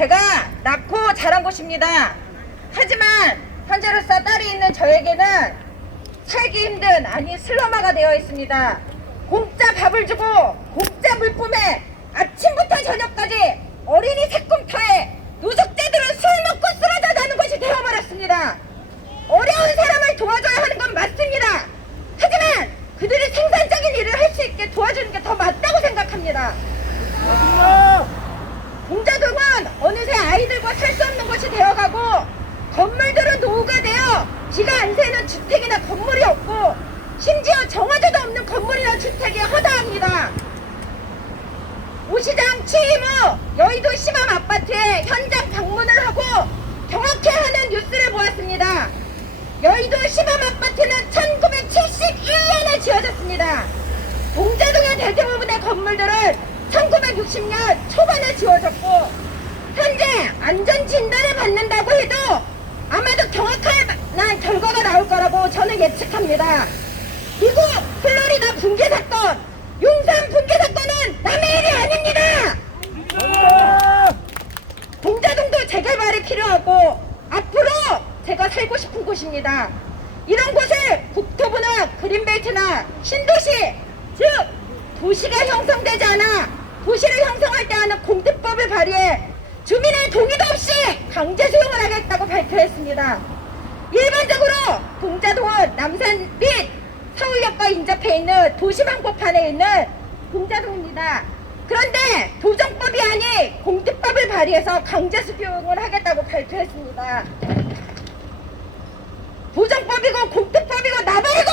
제가 낳고 자란 곳입니다. 하지만 현재로서 딸이 있는 저에게는 살기 힘든, 아니 슬럼화가 되어 있습니다. 공짜 밥을 주고 공짜 물품에 아침부터 저녁까지 어린이 새꿈터에 노숙자들은 술 먹고 쓰러져 가는 것이 되어버렸습니다. 어려운 사람을 도와줘야 하는 건 맞습니다. 하지만 그들이 생산적인 일을 할 수 있게 도와주는 게 더 맞다고 생각합니다. 동자동은 어느새 아이들과 살 수 없는 곳이 되어가고 건물들은 노후가 되어 기가 안 새는 주택이나 건물이 없고 심지어 정화조도 없는 건물이나 주택이 허다합니다. 오 시장 취임 후 여의도 시범 아파트에 현장 방문을 하고 경악해하는 뉴스를 보았습니다. 여의도 시범 아파트는 1971년에 지어졌습니다. 동자동의 대부분의 건물들은 1960년 초반에 지어졌고 현재 안전 진단을 받는다고 해도 아마도 경악할 만한 결과가 나올 거라고 저는 예측합니다. 미국 플로리다 붕괴 사건, 용산 붕괴 사건은 남의 일이 아닙니다. 동자동도 재개발이 필요하고 앞으로 제가 살고 싶은 곳입니다. 이런 곳을 국토부나 그린벨트나 신도시, 즉 도시가 형성되지 않아 도시를 형성할 때 하는 공특법을 발의해 주민의 동의도 없이 강제 수용을 하겠다고 발표했습니다. 일반적으로 동자동은 남산 및 서울역과 인접해 있는 도시망고판에 있는 동자동입니다. 그런데 도정법이 아닌 공특법을 발의해서 강제 수용을 하겠다고 발표했습니다. 도정법이고 공특법이고 나발이고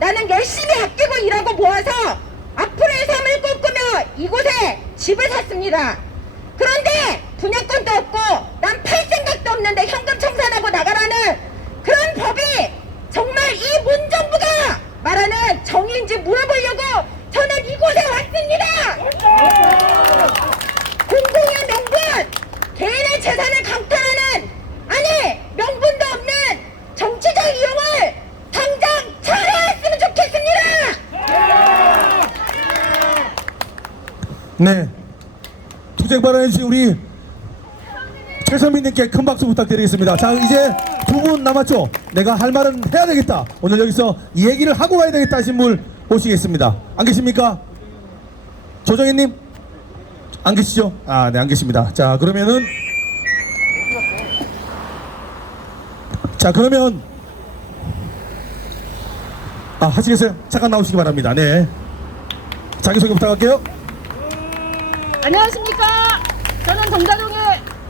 나는 열심히 아끼고 일하고 모아서 앞으로의 삶을 꿈꾸며 이곳에 집을 샀습니다. 그런데 분양권도 없고 난 팔 생각도 없는데 현금 청산하고 나가라는 그런 법이 정말 이 문정부가 말하는 정의인지 물어보려고 저는 이곳에 왔습니다. 공공의 명분, 개인의 재산을 강탈하는, 아니 명분도 없는 정치적 이용을 당장 철회했으면 좋겠습니다. 네, 투쟁 발언해주신 우리 최선민님께 큰 박수 부탁드리겠습니다. 자, 이제 두 분 남았죠. 내가 할 말은 해야 되겠다, 오늘 여기서 이 얘기를 하고 가야 되겠다 하신 분 모시겠습니다. 안 계십니까? 조정희님 안 계시죠? 아, 네, 안 계십니다. 자, 그러면 하시겠어요? 잠깐 나오시기 바랍니다. 네, 자기소개 부탁할게요. 안녕하십니까. 저는 동자동에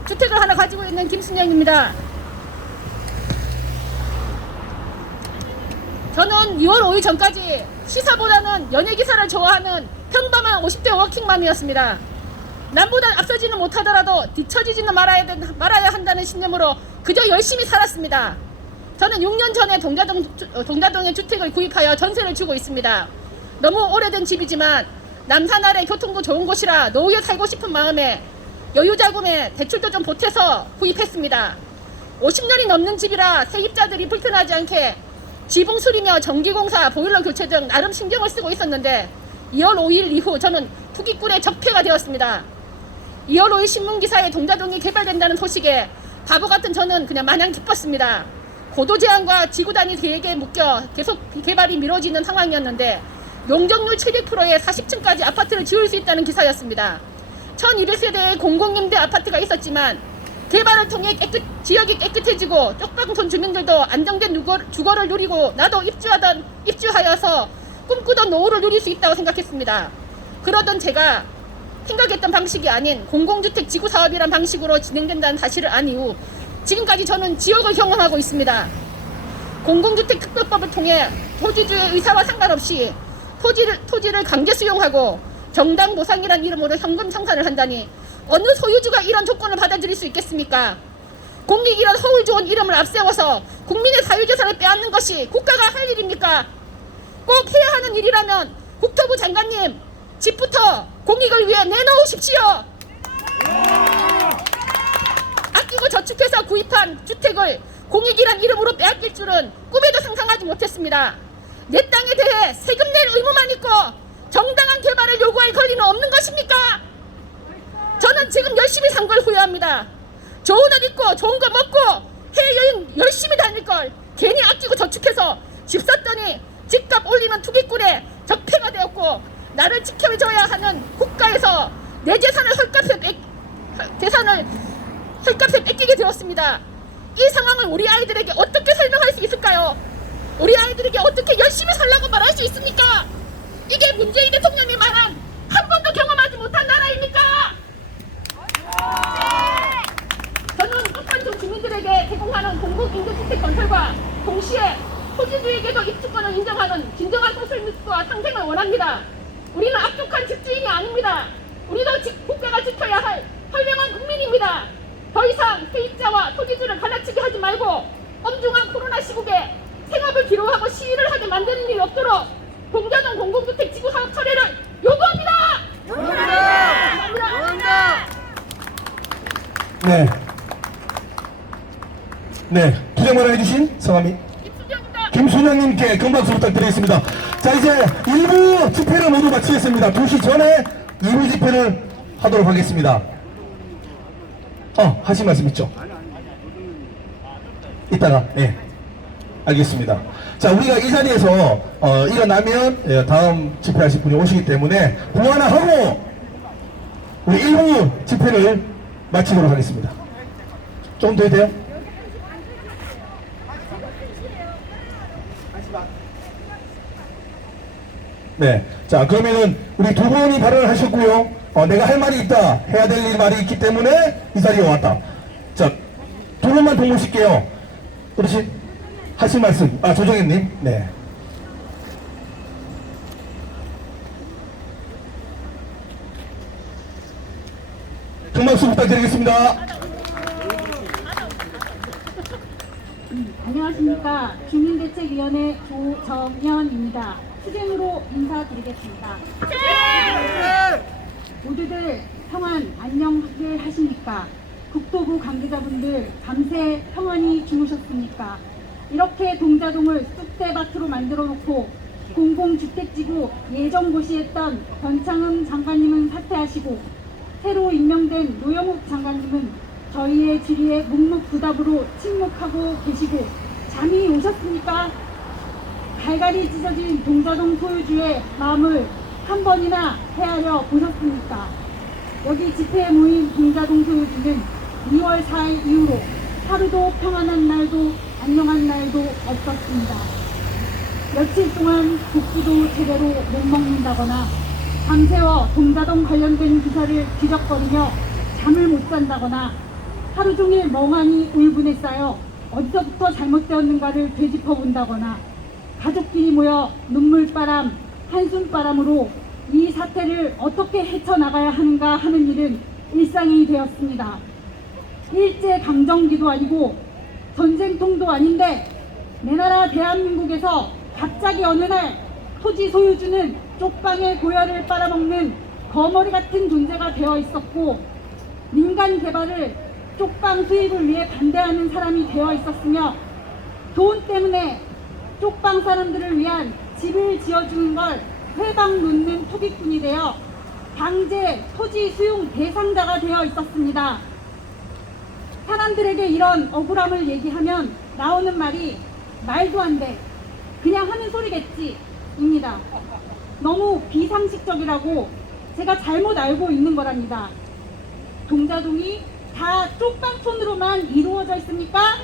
주택을 하나 가지고 있는 김순영입니다. 저는 2월 5일 전까지 시사보다는 연예기사를 좋아하는 평범한 50대 워킹맘이었습니다. 남보다 앞서지는 못하더라도 뒤처지지는 말아야 한다는 신념으로 그저 열심히 살았습니다. 저는 6년 전에 동자동에 주택을 구입하여 전세를 주고 있습니다. 너무 오래된 집이지만 남산 아래 교통도 좋은 곳이라 노후에 살고 싶은 마음에 여유자금에 대출도 좀 보태서 구입했습니다. 50년이 넘는 집이라 세입자들이 불편하지 않게 지붕 수리며 전기공사, 보일러 교체 등 나름 신경을 쓰고 있었는데 2월 5일 이후 저는 투기꾼의 적폐가 되었습니다. 2월 5일 신문기사에 동자동이 개발된다는 소식에 바보 같은 저는 그냥 마냥 기뻤습니다. 고도제한과 지구단위 계획에 묶여 계속 개발이 미뤄지는 상황이었는데 용적률 700%에 40층까지 아파트를 지을 수 있다는 기사였습니다. 1200세대의 공공임대 아파트가 있었지만 개발을 통해 지역이 깨끗해지고 쪽방촌 주민들도 안정된 주거를 누리고 나도 입주하여서 꿈꾸던 노후를 누릴 수 있다고 생각했습니다. 그러던 제가 생각했던 방식이 아닌 공공주택 지구사업이란 방식으로 진행된다는 사실을 안 이후 지금까지 저는 지역을 경험하고 있습니다. 공공주택 특별법을 통해 토지주의 의사와 상관없이 토지를 강제 수용하고 정당 보상이란 이름으로 현금 청산을 한다니 어느 소유주가 이런 조건을 받아들일 수 있겠습니까? 공익 이런 허울 좋은 이름을 앞세워서 국민의 사유재산을 빼앗는 것이 국가가 할 일입니까? 꼭 해야 하는 일이라면 국토부 장관님, 집부터 공익을 위해 내놓으십시오. 아끼고 저축해서 구입한 주택을 공익이란 이름으로 빼앗길 줄은 꿈에도 상상하지 못했습니다. 내 땅에 대해 세금 낼 의무만 있고 정당한 개발을 요구할 권리는 없는 것입니까? 저는 지금 열심히 산 걸 후회합니다. 좋은 옷 입고 좋은 거 먹고 해외여행 열심히 다닐 걸 괜히 아끼고 저축해서 집 샀더니 집값 올리는 투기꾼의 적폐가 되었고 나를 지켜줘야 하는 국가에서 내 재산을 헐값에 뺏기게 되었습니다. 이 상황을 우리 아이들에게 어떻게 설명할 수 있을까요? 우리 아이들에게 어떻게 열심히 살라고 말할 수 있습니까? 이게 문재인 대통령이 말한 한 번도 경험하지 못한 나라입니까? 저는 북한청 주민들에게 제공하는 공공임대주택 건설과 동시에 토지주에게도 입주권을 인정하는 진정한 소셜미스와 상생을 원합니다. 우리는 악독한 집주인이 아닙니다. 우리도 국가가 지켜야 할 헐명한 국민입니다. 더 이상 세입자와 토지주를 갈라치게 하지 말고 엄중한 코로나 시국에 생업을 기로하고 시위를 하게 만드는 일이 없도록 동자동 공공주택 지구 사업 철회를 요구합니다. 감사합니다. 네. 네. 투쟁을 해주신 성함이 김수정입니다. 김순영님께 큰 박수 부탁드리겠습니다. 자, 이제 1부 집회를 모두 마치겠습니다. 2시 전에 2부 집회를 하도록 하겠습니다. 하신 말씀 있죠? 이따가, 네. 알겠습니다. 자, 우리가 이 자리에서, 일어나면, 다음 집회하실 분이 오시기 때문에, 보완하고, 우리 1부 집회를 마치도록 하겠습니다. 조금 더 해도 돼요? 네. 자, 그러면은, 우리 두 분이 발언을 하셨고요. 내가 할 말이 있다. 해야 될 말이 있기 때문에 이 자리에 왔다. 자, 두 분만 더 모실게요. 그렇지? 하실 말씀. 조정현님. 네. 큰 박수 부탁드리겠습니다. 안녕하십니까. 주민대책위원회 조정현입니다. 투쟁으로 인사드리겠습니다. 모두들 평안 안녕하게 하십니까? 국토부 관계자분들 밤새 평안히 주무셨습니까? 이렇게 동자동을 쑥대밭으로 만들어 놓고 공공주택지구 예정 고시했던 변창흠 장관님은 사퇴하시고 새로 임명된 노영욱 장관님은 저희의 질의에 묵묵부답으로 침묵하고 계시고 잠이 오셨습니까? 갈갈이 찢어진 동자동 소유주의 마음을 한 번이나 헤아려 보셨습니까? 여기 집회에 모인 동자동 소유주는 2월 4일 이후로 하루도 평안한 날도 안녕한 날도 없었습니다. 며칠 동안 국수도 제대로 못 먹는다거나 밤새워 동자동 관련된 기사를 뒤적거리며 잠을 못 잔다거나 하루 종일 멍하니 울분에 쌓여 어디서부터 잘못되었는가를 되짚어 본다거나 가족끼리 모여 눈물바람, 한숨바람으로 이 사태를 어떻게 헤쳐나가야 하는가 하는 일은 일상이 되었습니다. 일제강점기도 아니고 전쟁통도 아닌데 내 나라 대한민국에서 갑자기 어느 날 토지 소유주는 쪽방의 고열을 빨아먹는 거머리 같은 존재가 되어 있었고 민간 개발을 쪽방 수입을 위해 반대하는 사람이 되어 있었으며 돈 때문에 쪽방 사람들을 위한 집을 지어주는 걸 회방 놓는 투기꾼이 되어 강제 토지 수용 대상자가 되어 있었습니다. 사람들에게 이런 억울함을 얘기하면 나오는 말이 말도 안 돼. 그냥 하는 소리겠지. 입니다. 너무 비상식적이라고 제가 잘못 알고 있는 거랍니다. 동자동이 다 쪽방촌으로만 이루어져 있습니까?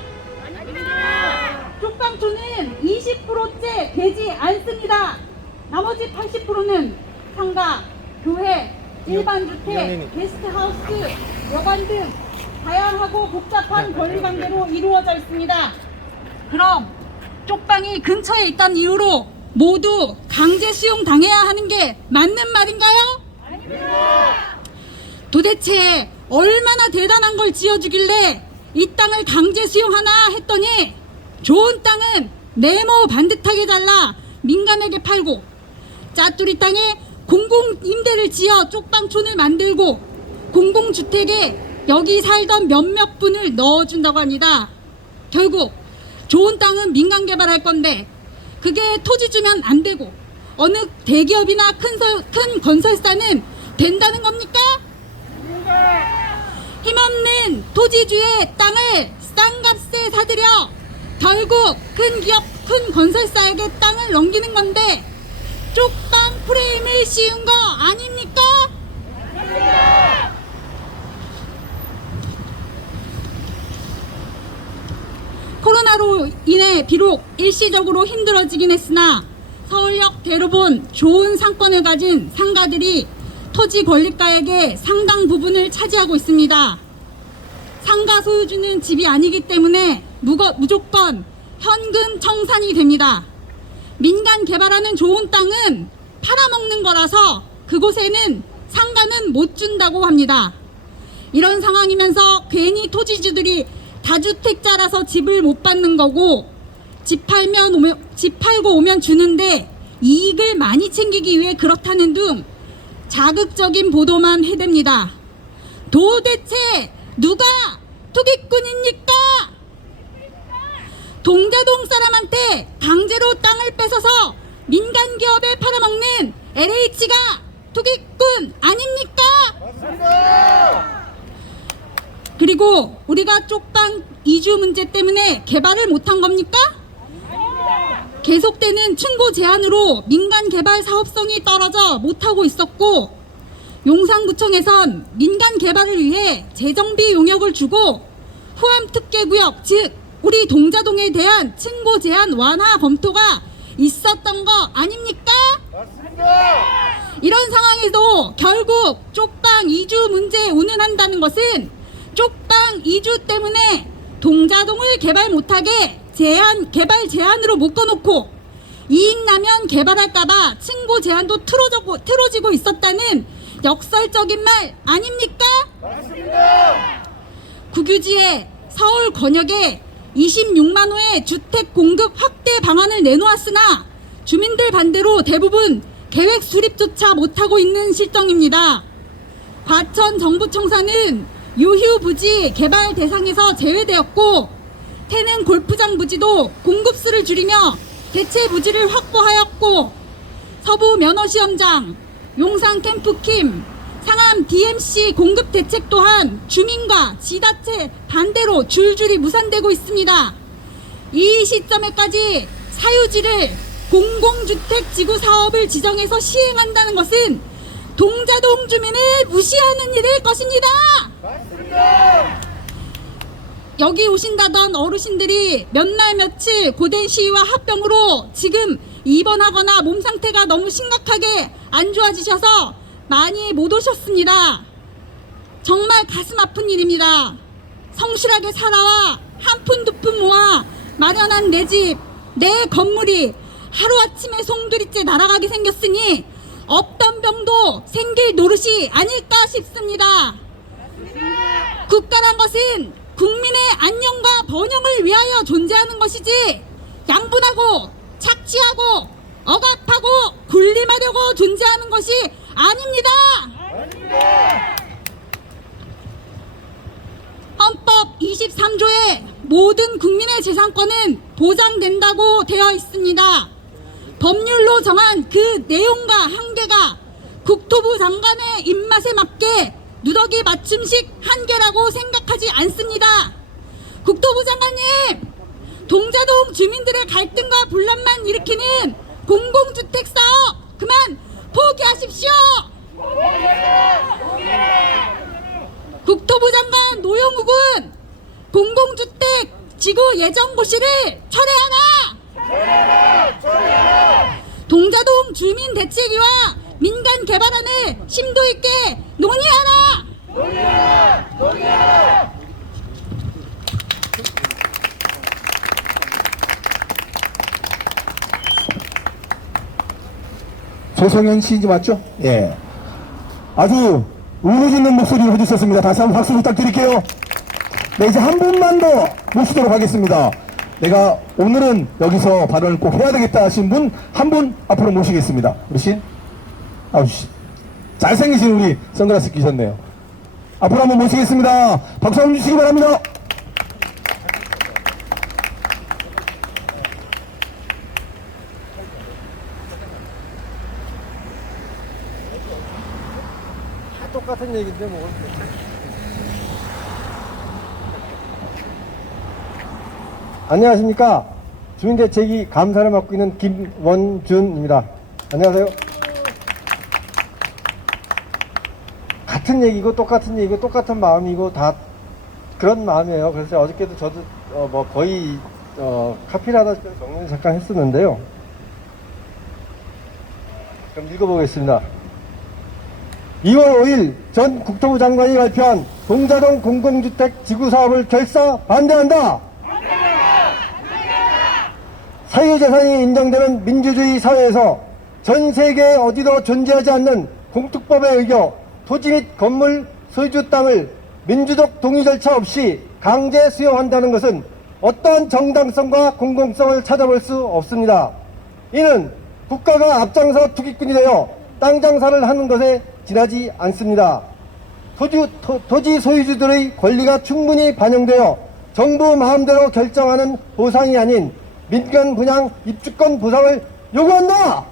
아닙니다. 쪽방촌은 20%째 되지 않습니다. 나머지 80%는 상가, 교회, 일반주택, 게스트하우스, 여관 등 다양하고 복잡한 권리관계로 이루어져 있습니다. 그럼 쪽방이 근처에 있다는 이유로 모두 강제 수용 당해야 하는 게 맞는 말인가요? 아닙니다. 도대체 얼마나 대단한 걸 지어주길래 이 땅을 강제 수용하나 했더니 좋은 땅은 네모 반듯하게 잘라 민간에게 팔고 짜투리 땅에 공공임대를 지어 쪽방촌을 만들고 공공주택에 여기 살던 몇몇 분을 넣어준다고 합니다. 결국 좋은 땅은 민간 개발할 건데 그게 토지 주면 안 되고 어느 대기업이나 큰 건설사는 된다는 겁니까? 힘없는 토지주의 땅을 싼 값에 사들여 결국 큰 기업, 큰 건설사에게 땅을 넘기는 건데 쪽방 프레임을 씌운 거 아닙니까? 코로나로 인해 비록 일시적으로 힘들어지긴 했으나 서울역 대로본 좋은 상권을 가진 상가들이 토지 권리가액의 상당 부분을 차지하고 있습니다. 상가 소유주는 집이 아니기 때문에 무조건 현금 청산이 됩니다. 민간 개발하는 좋은 땅은 팔아먹는 거라서 그곳에는 상가는 못 준다고 합니다. 이런 상황이면서 괜히 토지주들이 다주택자라서 집을 못 받는 거고 집 팔고 오면 주는데 이익을 많이 챙기기 위해 그렇다는 등 자극적인 보도만 해댑니다. 도대체 누가 투기꾼입니까? 동자동 사람한테 강제로 땅을 뺏어서 민간 기업에 팔아먹는 LH가 투기꾼 아닙니까? 맞습니다. 그리고 우리가 쪽방 이주 문제 때문에 개발을 못한 겁니까? 계속되는 층고 제한으로 민간 개발 사업성이 떨어져 못하고 있었고 용산구청에선 민간 개발을 위해 재정비 용역을 주고 후암특계구역 즉 우리 동자동에 대한 층고 제한 완화 검토가 있었던 거 아닙니까? 맞습니다. 이런 상황에도 결국 쪽방 이주 문제에 운운한다는 것은 쪽방 이주 때문에 동자동을 개발 못하게 개발 제한으로 묶어놓고 이익 나면 개발할까봐 층고 제한도 틀어지고 있었다는 역설적인 말 아닙니까? 맞습니다. 국유지에 서울 권역에 26만 호의 주택 공급 확대 방안을 내놓았으나 주민들 반대로 대부분 계획 수립조차 못하고 있는 실정입니다. 과천 정부청사는 유휴부지 개발 대상에서 제외되었고 태릉 골프장 부지도 공급수를 줄이며 대체 부지를 확보하였고 서부 면허시험장, 용산 캠프킴, 상암 DMC 공급 대책 또한 주민과 지자체 반대로 줄줄이 무산되고 있습니다. 이 시점에까지 사유지를 공공주택 지구 사업을 지정해서 시행한다는 것은 동자동 주민을 무시하는 일일 것입니다. 맞습니다. 여기 오신다던 어르신들이 몇 날 며칠 고된 시위와 합병으로 지금 입원하거나 몸 상태가 너무 심각하게 안 좋아지셔서 많이 못 오셨습니다. 정말 가슴 아픈 일입니다. 성실하게 살아와 한 푼 두 푼 모아 마련한 내 집, 내 건물이 하루아침에 송두리째 날아가게 생겼으니 없던 병도 생길 노릇이 아닐까 싶습니다. 국가란 것은 국민의 안녕과 번영을 위하여 존재하는 것이지 양분하고 착취하고 억압하고 군림하려고 존재하는 것이 아닙니다. 헌법 23조에 모든 국민의 재산권은 보장된다고 되어 있습니다. 법률로 정한 그 내용과 한계가 국토부 장관의 입맛에 맞게 누더기 맞춤식 한계라고 생각하지 않습니다. 국토부 장관님, 동자동 주민들의 갈등과 분란만 일으키는 공공주택 사업 그만 포기하십시오. 국토부 장관 노영우 군, 공공주택 지구 예정고시를 철회하라. 동자동 주민 대책위와 민간 개발안을 심도 있게 논의하라. 조성현 씨인지 맞죠? 예. 아주 울부짖는 목소리를 해주셨습니다. 다시 한번 박수 부탁드릴게요. 네, 이제 한 분만 더 모시도록 하겠습니다. 내가 오늘은 여기서 발언을 꼭 해야 되겠다 하신 분 한 분 앞으로 모시겠습니다. 어르신? 아우씨. 잘생기신 우리 선글라스 끼셨네요. 앞으로 한번 모시겠습니다. 박수 한번 주시기 바랍니다. 똑같은 얘기인데 뭐. 안녕하십니까. 주민대책위 감사를 맡고 있는 김원준입니다. 안녕하세요. 같은 얘기고 똑같은 얘기고 똑같은 마음이고 다 그런 마음이에요. 그래서 어저께도 저도 거의 카피를 하다 정리를 잠깐 했었는데요. 그럼 읽어보겠습니다. 2월 5일 전 국토부 장관이 발표한 동자동 공공주택 지구사업을 결사 반대한다. 사유재산이 인정되는 민주주의 사회에서 전 세계 어디도 존재하지 않는 공특법에 의거 토지 및 건물 소유주 땅을 민주적 동의 절차 없이 강제 수용한다는 것은 어떠한 정당성과 공공성을 찾아볼 수 없습니다. 이는 국가가 앞장서 투기꾼이 되어 땅 장사를 하는 것에 지나지 않습니다. 토지 소유주들의 권리가 충분히 반영되어 정부 마음대로 결정하는 보상이 아닌 민간 분양 입주권 보상을 요구한다!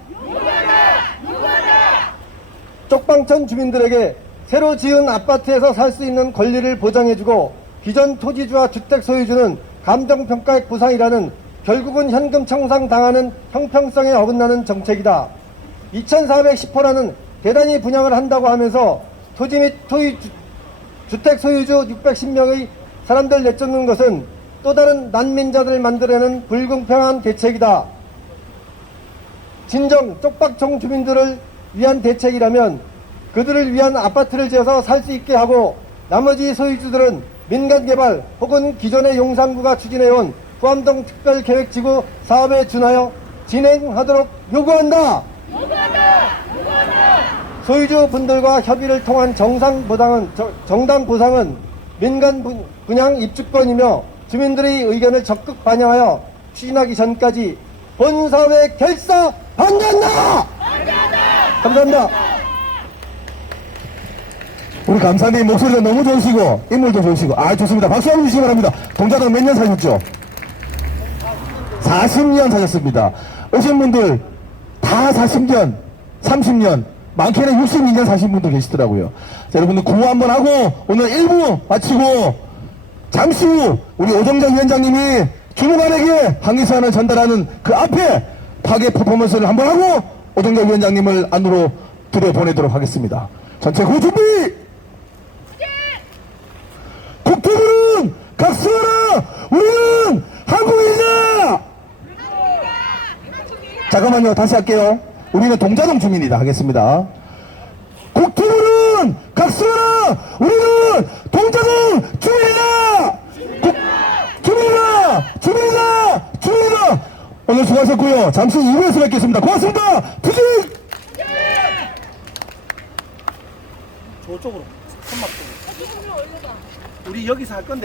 쪽방촌 주민들에게 새로 지은 아파트에서 살 수 있는 권리를 보장해주고 기존 토지주와 주택 소유주는 감정평가액 보상이라는 결국은 현금 청산당하는 형평성에 어긋나는 정책이다. 2410호라는 대단히 분양을 한다고 하면서 토지 및 주택 소유주 610명의 사람들 내쫓는 것은 또 다른 난민자들을 만들어내는 불공평한 대책이다. 진정 쪽박촌 주민들을 위한 대책이라면 그들을 위한 아파트를 지어서 살 수 있게 하고 나머지 소유주들은 민간개발 혹은 기존의 용산구가 추진해온 후암동 특별계획지구 사업에 준하여 진행하도록 요구한다. 소유주분들과 협의를 통한 정당 보상은 민간 분양 입주권이며 주민들의 의견을 적극 반영하여 추진하기 전까지 본사회 결사 반대한다! 감사합니다. 우리 감사님 목소리가 너무 좋으시고 인물도 좋으시고 좋습니다. 박수 한번 주시기 바랍니다. 동자동 몇 년 사셨죠? 40년 사셨습니다. 오신 분들 다 40년 30년 많게는 62년 사신 분도 계시더라고요. 자, 여러분들 구호 한번 하고 오늘 1부 마치고 잠시 후 우리 오정장 위원장님이 주무관에게 항의사안을 전달하는 그 앞에 파괴 퍼포먼스를 한번 하고 오정장 위원장님을 안으로 들여보내도록 하겠습니다. 전체 구 준비! 국토부는 각서하라! 우리는 한국이다! 잠깐만요. 다시 할게요. 우리는 동자동 주민이다 하겠습니다. 국토부는 각서하라! 우리는 동자동 주민이다! 주민이다! 오늘 수고하셨고요. 잠시 2부에서 뵙겠습니다. 고맙습니다. 부직! 저쪽으로 천막 쪽으로 우리 여기서 할 건데